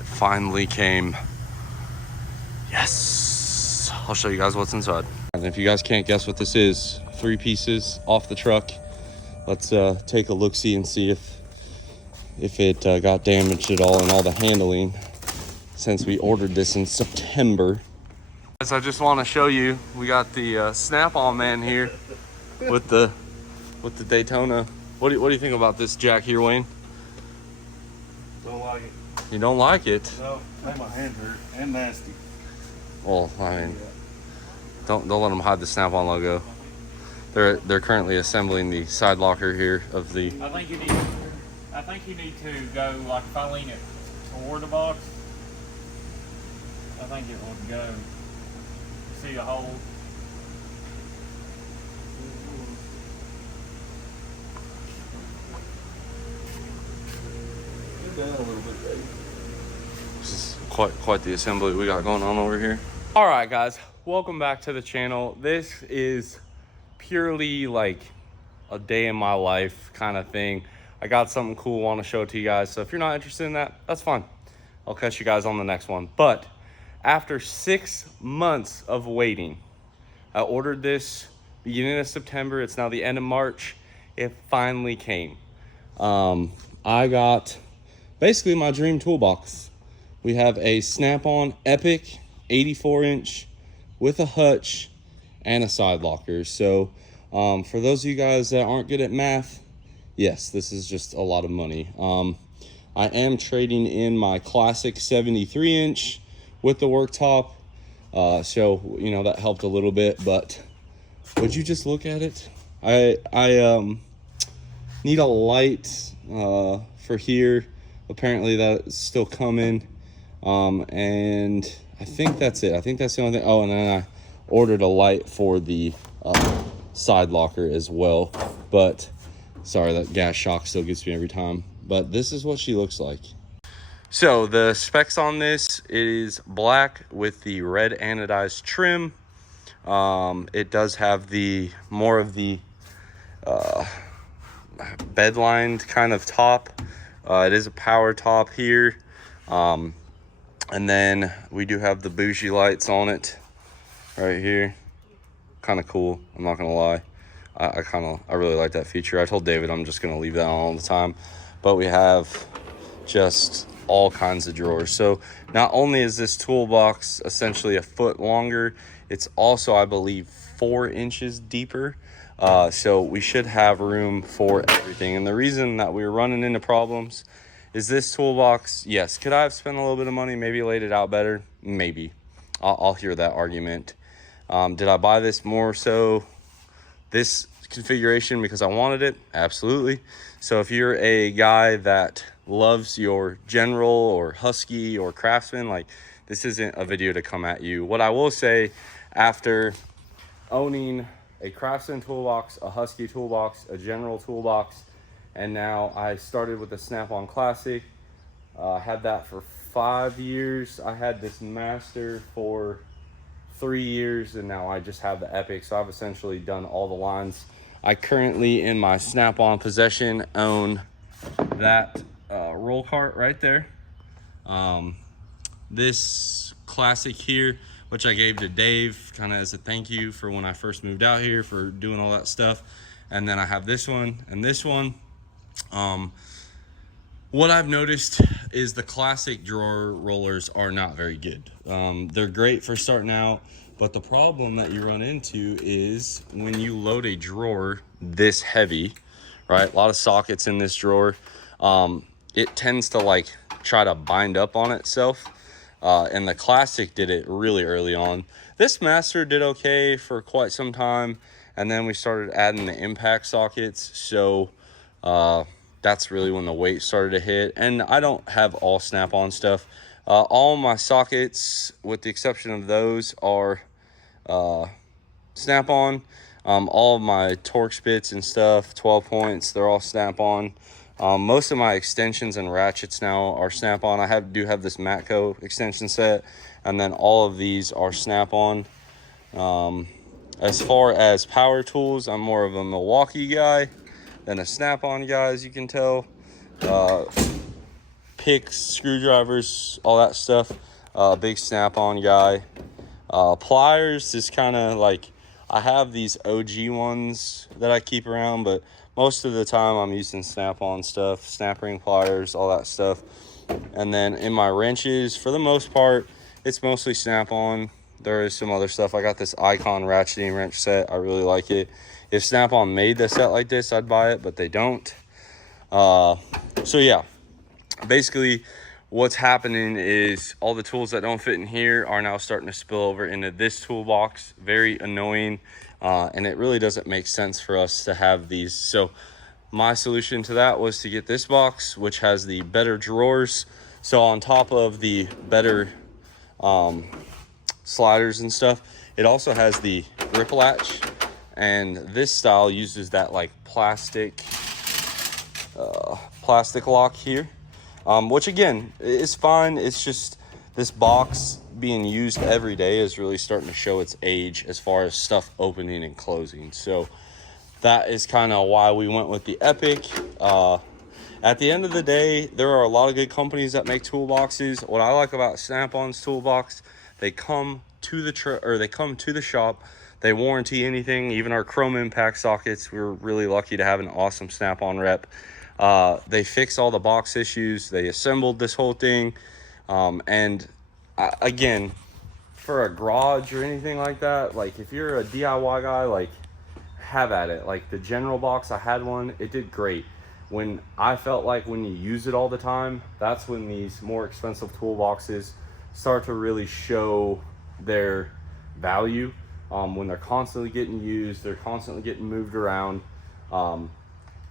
It finally came. Yes. I'll show you guys what's inside. And if you guys can't guess what this is, 3 pieces off the truck. Let's take a look-see and see if it got damaged at all and all the handling since we ordered this in September. Guys, I just want to show you, we got the Snap-on man here with the Daytona. What do you think about this jack here, Wayne? Don't like it. You don't like it? No, made my hand hurt and nasty. Well, I mean, don't let them hide the Snap-on logo. They're currently assembling the side locker here of the. I think you need to go, like, if I lean it toward the box, I think it would go. See the hole? Down a little bit, baby. This is quite the assembly we got going on over here. All right, guys, welcome back to the channel. This is purely like a day in my life kind of thing. I got something cool, want to show it to you guys. So if you're not interested in that, that's fine. I'll catch you guys on the next one. But after 6 months of waiting, I ordered this beginning of September. It's now the end of March. It finally came. I got basically my dream toolbox. We have a Snap-on Epiq 84-inch with a hutch and a side locker. So for those of you guys that aren't good at math, yes, this is just a lot of money. I am trading in my classic 73-inch with the worktop. So, you know, that helped a little bit, but would you just look at it? I need a light for here. Apparently that's still coming. And I think that's it. I think that's the only thing. Oh, and then I ordered a light for the side locker as well. But sorry, that gas shock still gets me every time. But this is what she looks like. So the specs on this is black with the red anodized trim. It does have the more of the bed lined kind of top. It is a power top here. And then we do have the bougie lights on it right here. Kind of cool, I'm not gonna lie. I really like that feature. I told David I'm just gonna leave that on all the time. But we have just all kinds of drawers. So not only is this toolbox essentially a foot longer, it's also, I believe, 4 inches deeper. So we should have room for everything. And the reason that we were running into problems is this toolbox, yes, could I have spent a little bit of money, maybe laid it out better? Maybe. I'll hear that argument. Did I buy this more so this configuration because I wanted it? Absolutely. So if you're a guy that loves your General or Husky or Craftsman, like, this isn't a video to come at you. What I will say, after owning a Craftsman toolbox, a Husky toolbox, a General toolbox, and now I started with the Snap-on Classic. Had that for 5 years. I had this Master for 3 years, and now I just have the Epiq. So I've essentially done all the lines. I currently, in my Snap-on possession, own that roll cart right there. This Classic here, which I gave to Dave kind of as a thank you for when I first moved out here for doing all that stuff. And then I have this one and this one. What I've noticed is the Classic drawer rollers are not very good. They're great for starting out, but the problem that you run into is when you load a drawer this heavy, right? A lot of sockets in this drawer. It tends to like try to bind up on itself. And the Classic did it really early on. This Master did okay for quite some time, and then we started adding the impact sockets. So that's really when the weight started to hit. And I don't have all Snap-on stuff. All my sockets, with the exception of those, are Snap-on. All of my Torx bits and stuff, 12 points, they're all Snap-on. Most of my extensions and ratchets now are Snap-on. I do have this Matco extension set, and then all of these are Snap-on. As far as power tools, I'm more of a Milwaukee guy than a Snap-on guy, as you can tell. picks, screwdrivers, all that stuff. Big snap-on guy. Pliers is kind of like, I have these OG ones that I keep around, but most of the time I'm using snap-on stuff, snap ring pliers, all that stuff. And then in my wrenches, for the most part, it's mostly snap-on. There is some other stuff. I got this Icon ratcheting wrench set. I really like it. If Snap-on made the set like this, I'd buy it, but they don't. So yeah, basically what's happening is all the tools that don't fit in here are now starting to spill over into this toolbox. Very annoying, and it really doesn't make sense for us to have these. So my solution to that was to get this box, which has the better drawers. So on top of the better sliders and stuff, it also has the grip latch, and this style uses that like plastic lock here, which again is fine. It's just this box being used every day is really starting to show its age as far as stuff opening and closing. So that is kind of why we went with the Epiq. At the end of the day, there are a lot of good companies that make toolboxes. What I like about Snap-on's toolbox, they come to the shop. They warranty anything, even our chrome impact sockets. We're really lucky to have an awesome Snap-on rep. They fix all the box issues. They assembled this whole thing. Again, for a garage or anything like that, like if you're a DIY guy, like have at it. Like the general box, I had one, it did great. When I felt like when you use it all the time, that's when these more expensive toolboxes start to really show their value. When they're constantly getting used, they're constantly getting moved around. And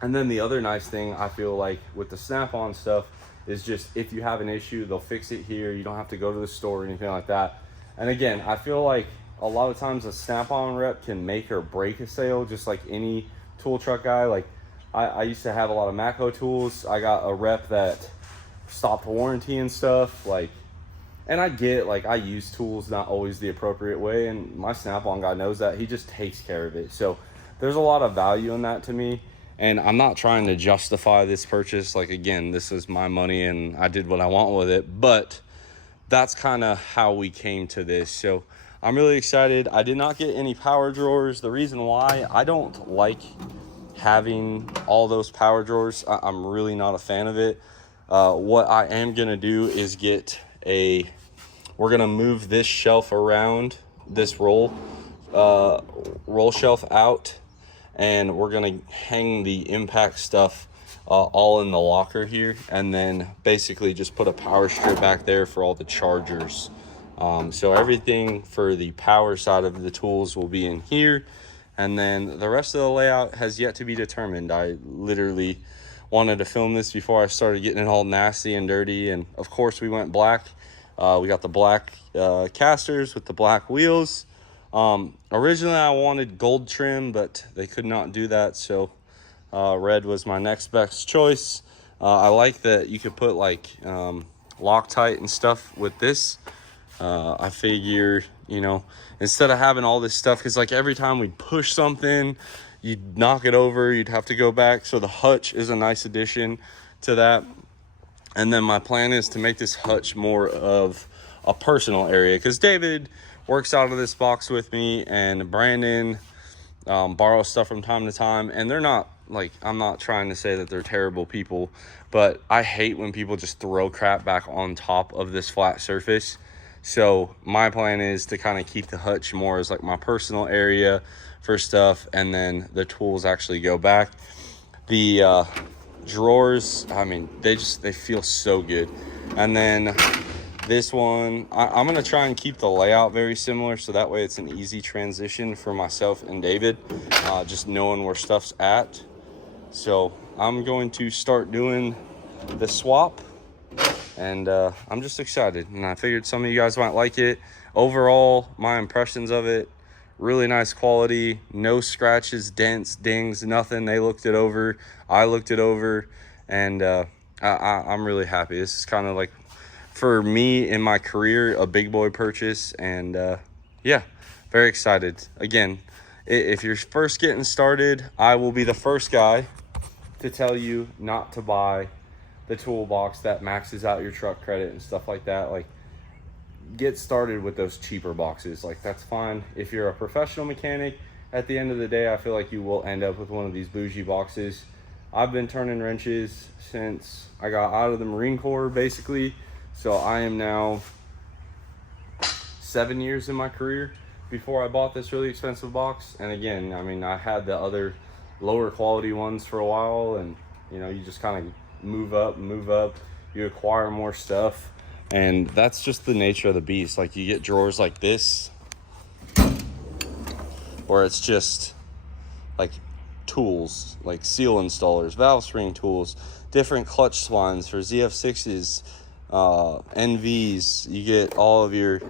then the other nice thing I feel like with the Snap-on stuff is just if you have an issue, they'll fix it here. You don't have to go to the store or anything like that. And again, I feel like a lot of times a Snap-on rep can make or break a sale, just like any tool truck guy. Like I used to have a lot of Matco tools. I got a rep that stopped warranty and stuff. Like, and I get, like, I use tools not always the appropriate way, and my Snap-on guy knows that. He just takes care of it. So there's a lot of value in that to me, and I'm not trying to justify this purchase. Like, again, this is my money and I did what I want with it, but that's kind of how we came to this. So I'm really excited. I did not get any power drawers. The reason why, I don't like having all those power drawers. I'm really not a fan of it. What I am gonna do is we're gonna move this shelf around, this roll shelf out, and we're gonna hang the impact stuff all in the locker here, and then basically just put a power strip back there for all the chargers. So everything for the power side of the tools will be in here, and then the rest of the layout has yet to be determined. I literally wanted to film this before I started getting it all nasty and dirty, and of course we went black. We got the black casters with the black wheels. Originally I wanted gold trim, but they could not do that, so red was my next best choice. I like that you could put like Loctite and stuff with this. I figure, you know, instead of having all this stuff, because like every time we'd push something, you'd knock it over, you'd have to go back. So the hutch is a nice addition to that. And then my plan is to make this hutch more of a personal area, because David works out of this box with me, and Brandon borrows stuff from time to time. And they're not, like, I'm not trying to say that they're terrible people, but I hate when people just throw crap back on top of this flat surface. So my plan is to kind of keep the hutch more as like my personal area for stuff, and then the tools actually go back. The drawers, I mean, they feel so good. And then this one, I'm gonna try and keep the layout very similar, so that way it's an easy transition for myself and David, just knowing where stuff's at. So I'm going to start doing the swap, and I'm just excited, and I figured some of you guys might like it. Overall, my impressions of it, really nice quality, no scratches, dents, dings, nothing. They looked it over, I looked it over, and I'm really happy. This is kind of like, for me in my career, a big boy purchase, and yeah, very excited. Again, if you're first getting started, I will be the first guy to tell you not to buy the toolbox that maxes out your truck credit and stuff like that, like, get started with those cheaper boxes. Like, that's fine. If you're a professional mechanic, at the end of the day, I feel like you will end up with one of these bougie boxes. I've been turning wrenches since I got out of the Marine Corps, basically. So I am now 7 years in my career before I bought this really expensive box. And again, I mean, I had the other lower quality ones for a while, and you know, you just kind of move up, you acquire more stuff, and that's just the nature of the beast. Like, you get drawers like this, where it's just like tools, like seal installers, valve spring tools, different clutch splines for ZF6s, NVs. You get all of your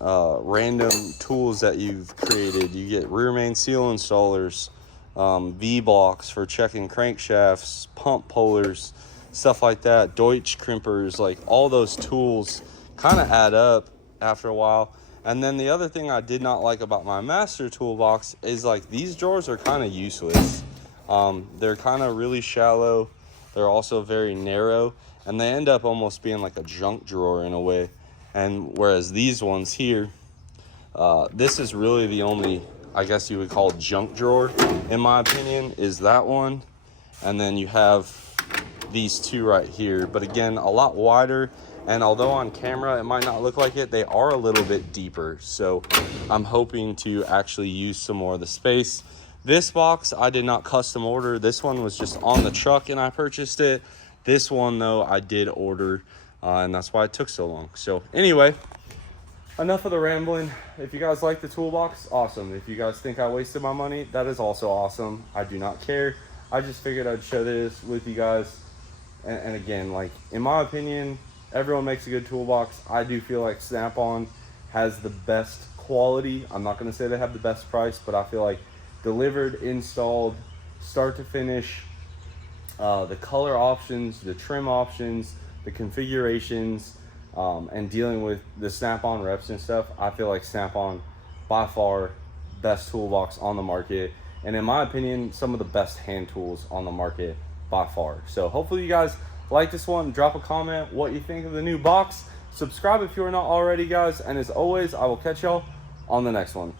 random tools that you've created. You get rear main seal installers, V-blocks for checking crankshafts, pump pullers, stuff like that, Deutsch crimpers. Like, all those tools kind of add up after a while. And then the other thing I did not like about my master toolbox is, like, these drawers are kind of useless. They're kind of really shallow. They're also very narrow, and they end up almost being like a junk drawer in a way. And whereas these ones here, this is really the only, I guess you would call, junk drawer, in my opinion, is that one. And then you have these two right here, but again, a lot wider. And although on camera it might not look like it, they are a little bit deeper. So I'm hoping to actually use some more of the space. This box I did not custom order. This one was just on the truck and I purchased it. This one though, I did order, and that's why it took so long. So anyway, enough of the rambling. If you guys like the toolbox, awesome. If you guys think I wasted my money, that is also awesome. I do not care. I just figured I'd share this with you guys. And again, like, in my opinion, everyone makes a good toolbox. I do feel like Snap-on has the best quality. I'm not going to say they have the best price, but I feel like delivered, installed, start to finish, the color options, the trim options, the configurations, and dealing with the Snap-on reps and stuff, I feel like Snap-on, by far, best toolbox on the market. And in my opinion, some of the best hand tools on the market by far. So hopefully you guys like this one. Drop a comment what you think of the new box. Subscribe if you are not already, guys. And as always, I will catch y'all on the next one.